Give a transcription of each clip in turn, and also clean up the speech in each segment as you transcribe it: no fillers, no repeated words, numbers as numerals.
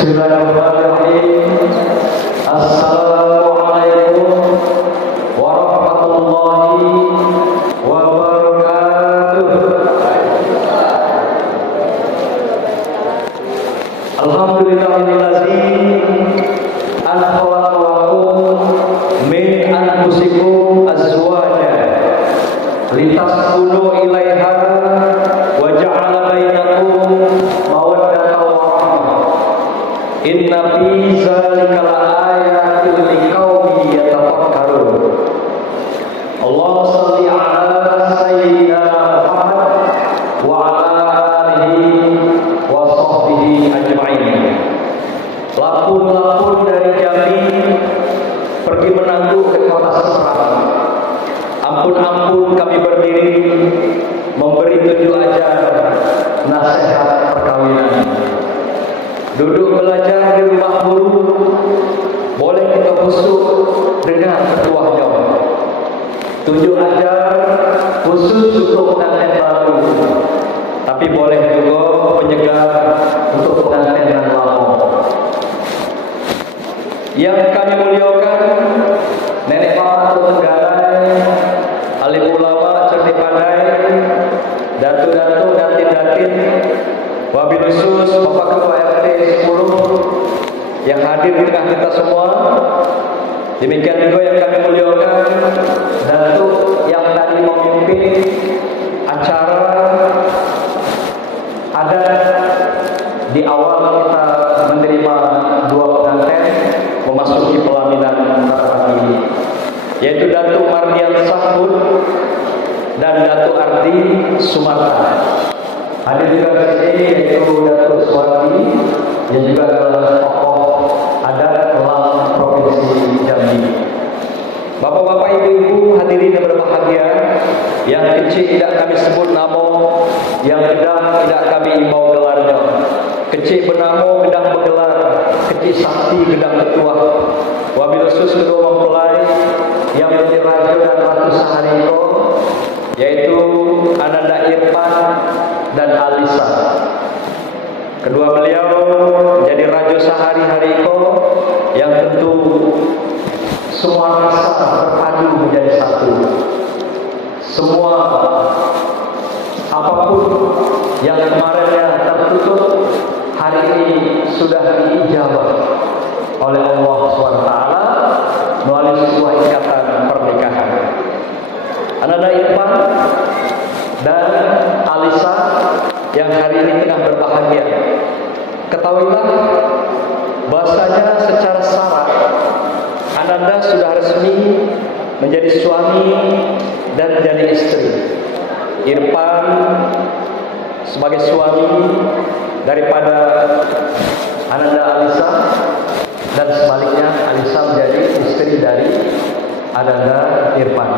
Bismillahirrahmanirrahim. Assalamualaikum warahmatullahi wabarakatuh. Alhamdulillahillazi khalaqakum min anfusikum azwaja litaskunu ilaiha wa ja'ala bainakum mawaddatan wa rahmah. Inna fi dzalika laayatin liqaumin yatafakkarun. Allahumma shalli ala sayyidina Muhammad wa ala alihi wa sahbihi ajma'in. Lapun-lapun dari Jambi pergi menandu ke kota Semarang. Ampun-ampun kami berdiri memberi tunjuk ajar nasihat perkawinan. Duduk belajar di rumah guru, boleh kita busuk dengan ketuanya. Tunjuk ajar khusus untuk pengantin baru, tapi boleh juga penyegar untuk pengantin yang lama. Yang kami muliakan nenek mama Tenggarai, alim ulama cerdik pandai, datu-datu, datin-datin, wabil khusus Bapak Ketua RT 10 yang hadir di tengah kita semua. Demikian juga yang kami muliakan datu yang tadi memimpin acara ada di awal kita menerima dua pengantin memasuki pelaminan pagi ini, yaitu Datuk Mardian Sahbud dan Datuk Ardi Sumarta. Hadir juga di sini yaitu Datuk Suwardi yang juga adalah tokoh adat Kelang Provinsi Jambi. Bapak-bapak, ibu-ibu hadirin yang berbahagia, yang kecil tidak kami sebut nama, yang gedang tidak kami imbau gelarnya. Kecil bernama, gedang bergelar, kecil sakti, gedang ketua. Wabil khusus kedua mempelai yang menjadi raja dan ratu Sahariko, yaitu Ananda Irfan dan Alisa. Kedua beliau jadi raja Sahari Hariko yang tentu semua rasa berpadu menjadi satu. Semua apapun yang kemarinnya tertutup hari ini sudah diijabah oleh Allah SWT melalui sebuah ikatan pernikahan. Ananda Irfan dan Alisa yang hari ini tengah berbahagia, ketahuilah bahasanya secara syarat Ananda sudah resmi menjadi suami dan menjadi istri. Irfan sebagai suami daripada Ananda Alisa, dan sebaliknya Alisa menjadi istri dari Ananda Irfan.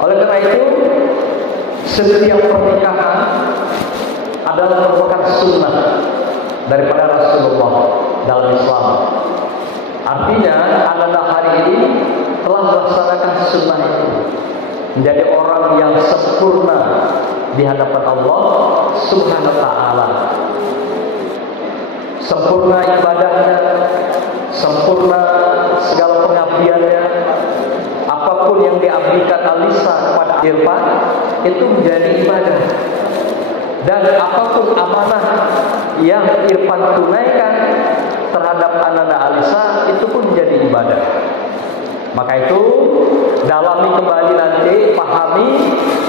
Oleh karena itu, setiap pernikahan adalah merupakan sunnah daripada Rasulullah dalam Islam. Artinya Ananda hari ini telah melaksanakan sunnah itu, menjadi orang yang sempurna di hadapan Allah Subhanahu wa Ta'ala. Sempurna ibadahnya, sempurna segala pengabdiannya. Apapun yang diabdikan Alisa kepada Irfan itu menjadi ibadah, dan apapun amanah yang Irfan tunaikan terhadap Ananda Alisa itu pun menjadi ibadah. Maka itu dalami kembali nanti, pahami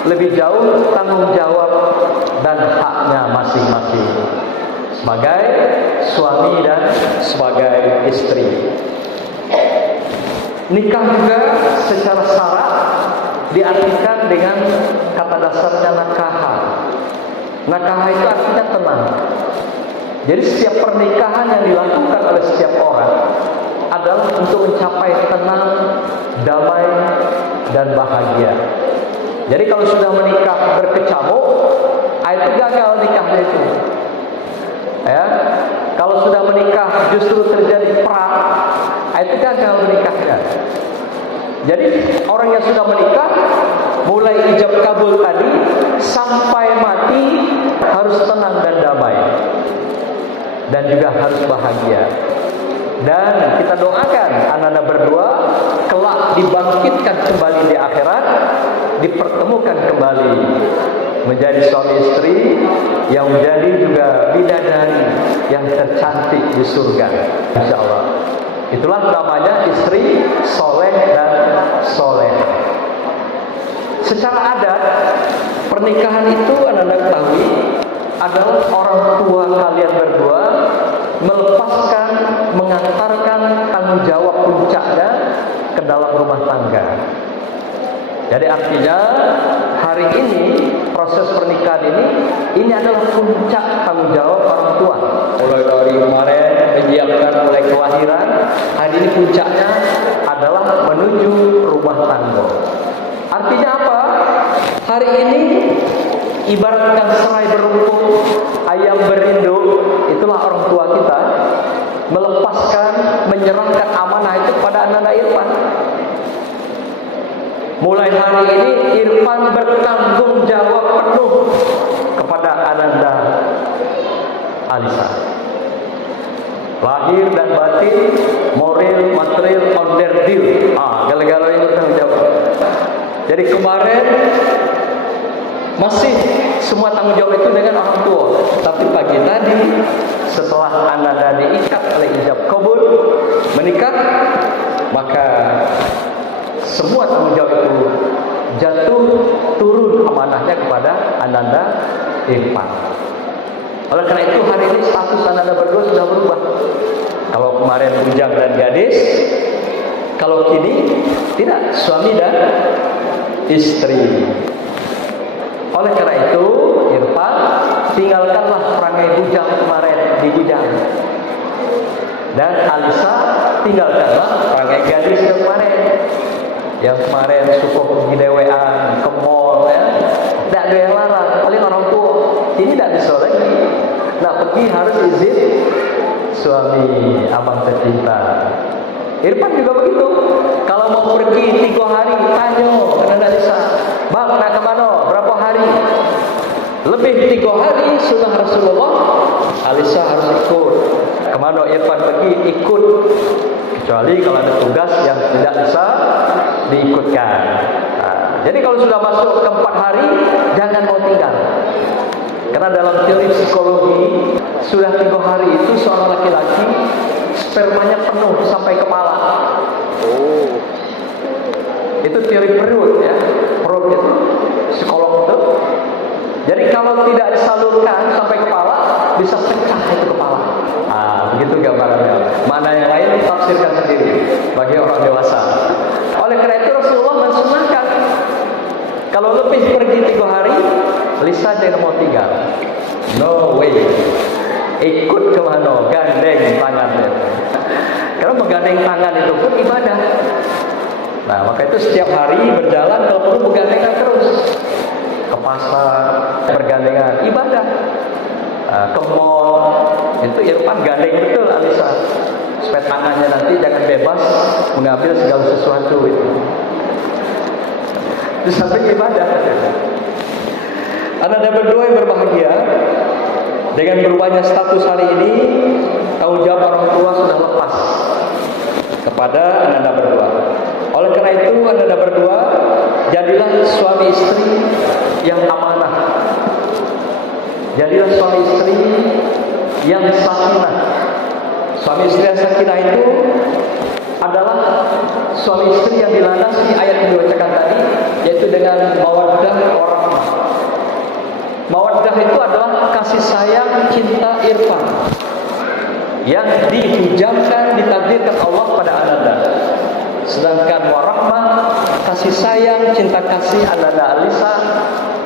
lebih jauh tanggung jawab dan haknya masing-masing sebagai suami dan sebagai istri. Nikah juga secara syarat diartikan dengan kata dasarnya nakaha. Nakaha itu artinya tenang. Jadi setiap pernikahan yang dilakukan oleh setiap orang adalah untuk mencapai tenang, damai, dan bahagia. Jadi kalau sudah menikah berkecamuk, itu gagal nikahnya itu. Ya, kalau sudah menikah justru terjadi perang, itu gagal menikahnya. Jadi orang yang sudah menikah, mulai ijab kabul tadi sampai mati harus tenang dan damai. dan juga harus bahagia. Dan kita doakan Ananda berdua kelak dibangkitkan kembali di akhirat, dipertemukan kembali menjadi suami istri yang menjadi juga bidadari yang tercantik di surga, insyaallah. Itulah namanya istri soleh dan soleh. Secara adat pernikahan itu Ananda ketahui adalah orang tua kalian berdua melepaskan, mengantarkan tanggung jawab puncaknya ke dalam rumah tangga. Jadi artinya hari ini proses pernikahan ini adalah puncak tanggung jawab orang tua. Mulai dari kemarin menyiapkan mulai kelahiran, hari ini puncaknya adalah menuju rumah tangga. Artinya apa? Hari ini ibaratkan serai berumpuk, ayam berinduk, itulah orang tua kita melepaskan, menyerahkan amanah itu pada Ananda Irfan. Mulai hari ini Irfan bertanggung jawab penuh kepada Ananda Alisa. Lahir dan batin, moral, material, onderdil. Gala-galanya bertanggung jawab. Jadi kemarin masih semua tanggung jawab itu dengan orang tua. Tapi pagi tadi setelah Ananda diikat oleh ijab kabul menikah, maka semua tanggung jawab itu jatuh turun amanahnya kepada Ananda Irfan. Oleh karena itu hari ini status Ananda berdua sudah berubah. Kalau kemarin bujang dan gadis, kalau kini tidak, suami dan istri. Oleh karena itu Irfan, tinggalkanlah perangai bujang kemarin di bujang, dan Alisa tinggalkanlah perangai gadis kemarin. Yang kemarin suka pergi dewean ke mall, ya. Tidak ada yang larang, paling orang tua. Ini tidak bisa lagi. Nah, pergi harus izin suami abang tercinta. Irfan juga begitu. Kalau mau pergi 3 hari, tanya kepada Alisa, bang nak kemana? Berapa hari? Lebih 3 hari sunnah Rasulullah, Alisa harus ikut. Kemana Irfan pergi, ikut. Kecuali kalau ada tugas yang tidak bisa diikutkan. Jadi kalau sudah masuk ke 4 hari, jangan mau tinggal. Karena dalam teori psikologi, sudah 3 hari itu seorang laki-laki spermanya penuh sampai kepala. Itu teori perut, ya. Perut itu, psikolog itu. Jadi kalau tidak disalurkan sampai kepala, bisa pecah itu kepala. Begitu gambarannya. Mana yang lain ditafsirkan sendiri bagi orang dewasa. Oleh karena itu Rasulullah mensunahkan kalau lebih pergi 3 hari, Lisa jangan mau tinggal. No way. Ikut kemana? Gandeng tangannya. Karena menggandeng tangan itu pun ibadah. Nah, maka itu setiap hari berjalan kalau perlu bergandengan terus. Ke pasar, bergandengan, ibadah. Ke mall, itu Irfan gandeng betul Alisa. Supaya tangannya nanti jangan bebas mengambil segala sesuatu itu. Di samping ibadah. Ananda berdua yang berbahagia dengan berubahnya status hari ini, tanggung jawab orang tua sudah lepas kepada Ananda berdua. Oleh karena itu Ananda berdua jadilah suami istri yang amanah. Jadilah suami istri yang sakinah. Suami istri yang sakinah itu adalah suami istri yang dilandasi ayat yang dibacakan tadi, yaitu dengan mawaddah warahmah. Mawaddah itu adalah kasih sayang, cinta Irfan yang dihujamkan, ditakdirkan Allah pada Ananda. Sedangkan warahmah, kasih sayang, cinta kasih Ananda Alisa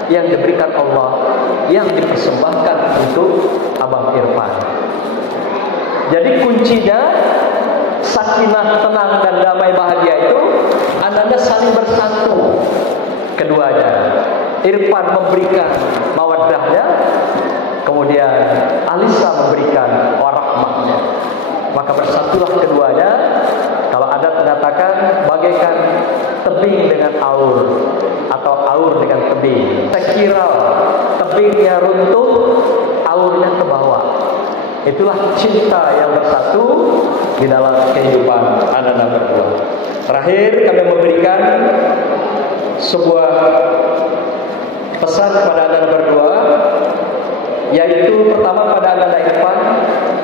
yang diberikan Allah, yang dipersembahkan untuk Abang Irfan. Jadi kuncinya sakinah, tenang dan damai bahagia itu Ananda saling bersatu keduanya. Irfan memberikan mawaddahnya, kemudian Alisa memberikan warahmahnya. Maka bersatulah keduanya. Kalau ada mengatakan bagaikan tebing dengan aur, atau aur dengan tebing. Sekira tebingnya runtuh, aurnya ke bawah. Itulah cinta yang bersatu di dalam kehidupan anak-anak berdua. Terakhir kami memberikan sebuah pesan kepada anak-anak berdua, yaitu pertama pada anak-anak Irfan,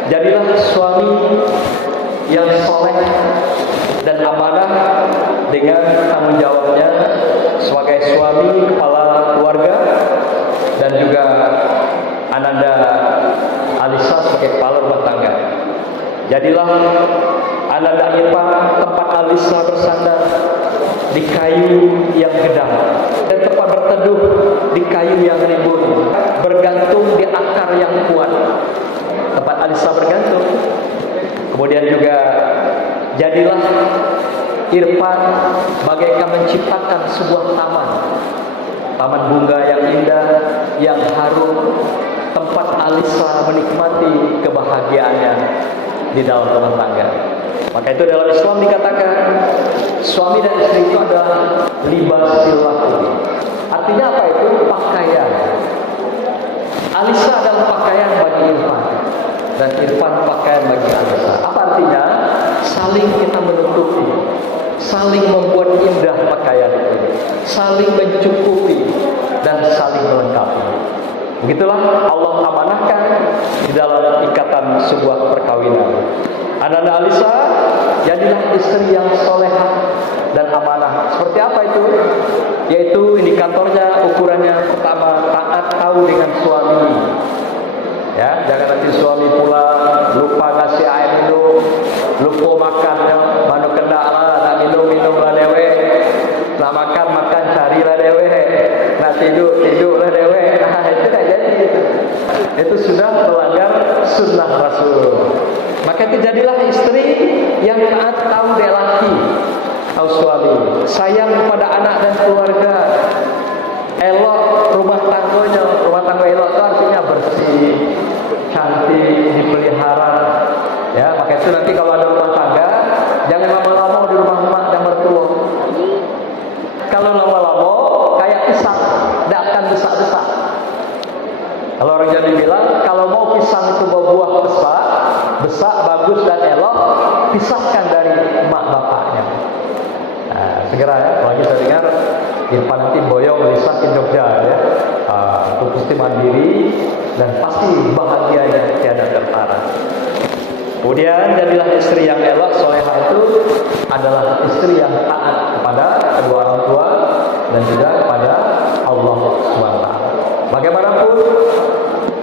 jadilah suami yang soleh dan amanah dengan tanggung jawabnya sebagai suami kepala keluarga, dan juga Ananda Alisa sebagai kepala rumah tangga. Jadilah Ananda Irfan tempat Alisa bersandar di kayu yang gedang, dan tempat berteduh di kayu yang rimbun, bergantung di akar yang kuat, tempat Alisa bergantung. Kemudian juga jadilah Irfan bagaikan menciptakan sebuah taman bunga yang indah, yang harum, tempat Alisa menikmati kebahagiaannya di dalam rumah tangga. Maka itu dalam Islam dikatakan suami dan istri itu adalah libasil lakum. Artinya apa itu? Pakaian. Alisa adalah pakaian bagi Irfan, dan Irfan pakaian bagi Alisa. Apa artinya? Saling kita menutupi, saling membuat indah pakaian itu, saling mencukupi dan saling melengkapi. Begitulah Allah amanahkan di dalam ikatan sebuah perkawinan. Ananda Alisa, jadilah istri yang solehah dan amanah. Seperti apa itu? Yaitu indikatornya, ukurannya pertama, taat tahu dengan suami. Ya, jangan nanti suami pulang lupa ngasih air minum, lupa makannya, manu kendak lah, nak minum lah dewe, nak makan carilah dewe, nak tidur lah dewe. Nah, itu tidak jadi. Itu sudah melanggar sunnah Rasul. Maka itu jadilah istri yang taat tahu dia laki, tahu suami, sayang kepada anak dan keluarga, elok rumah tangga elok itu artinya bersih, cantik, dipelihara. Ya, maka itu nanti kalau ada rumah tangga, jangan lama-lama di rumah emak dan mertua. Kalau lama-lama kayak pisang, tidak akan besar-besar. Kalau orang Jawa bilang, kalau mau pisang itu berbuah besar, bagus dan elok, pisahkan dari emak bapaknya. Nah, segera ya, apalagi saya dengar Irfan nanti boyong Lisa ke Jogja ya. Itu pasti mandiri dan pasti bahagianya tiada tertara. Kemudian jadilah istri yang elok, solehah itu adalah istri yang taat kepada kedua orang tua dan juga kepada Allah SWT. Bagaimanapun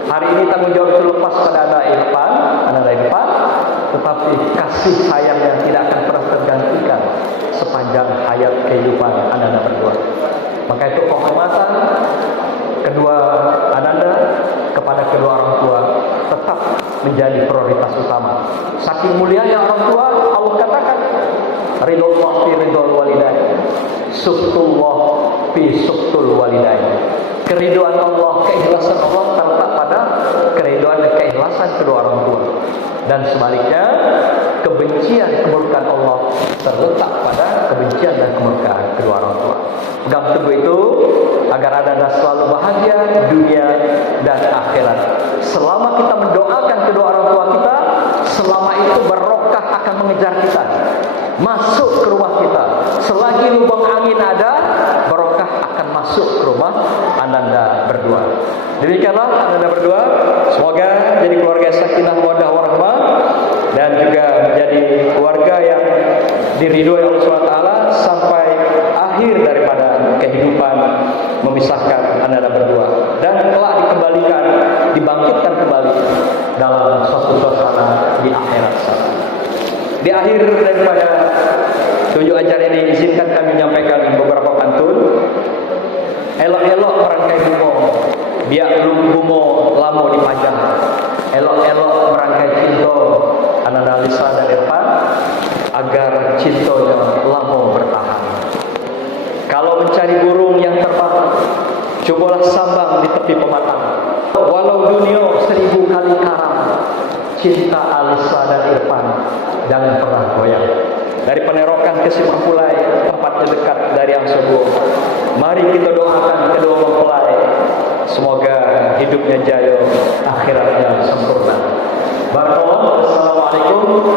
hari ini tanggung jawab itu lepas pada anak Irfan, tetapi kasih sayang yang tidak akan pernah tergantikan sepanjang hayat kehidupan Ananda berdua. Maka itu penghormatan kedua Ananda kepada kedua orang tua tetap menjadi prioritas utama. Saking mulianya orang tua, Allah katakan ridullah fi ridul walidain, suhtullah fi suhtul walidain. Keriduan Allah, keikhlasan Allah terletak pada keriduan dan keikhlasan kedua orang tua. Dan sebaliknya, kebencian kemurkaan Allah terletak pada kebencian dan kemurkaan kedua orang tua. Pegang teguh itu agar Anda selalu bahagia dunia dan akhirat. Selama kita mendoakan kedua orang tua kita, selama itu barokah akan mengejar kita, masuk ke rumah kita. Selagi lubang angin ada, barokah akan masuk ke rumah Ananda berdua. Demikianlah Ananda berdua. Semoga jadi keluarga sakinah mawaddah warahmah dan juga menjadi keluarga yang diridhoi Allah SWT sampai akhir daripada kehidupan memisahkan Ananda berdua, dan telah dikembalikan, dibangkitkan kembali dalam suatu suasana di akhirat sana. Di akhir daripada tunjuk acara ini, izinkan kami menyampaikan beberapa pantun. Elok-elok merangkai bunga, biak belum bunga lama dipajang. Elok-elok merangkai cinta Ananda Alisa dan Irfan agar cintanya lama bertahan. Kalau mencari burung yang terbang, cobalah sambang di tepi pematang. Walau dunia 1000 kali karam, cinta Alisa dan Irfan jangan pernah goyang. Dari Penerokan ke Simpang-Pulai, tempatnya dekat dari Angsobo. Mari kita doakan kedua mempelai, semoga hidupnya jaya, akhiratnya sempurna. Barakallah. Assalamualaikum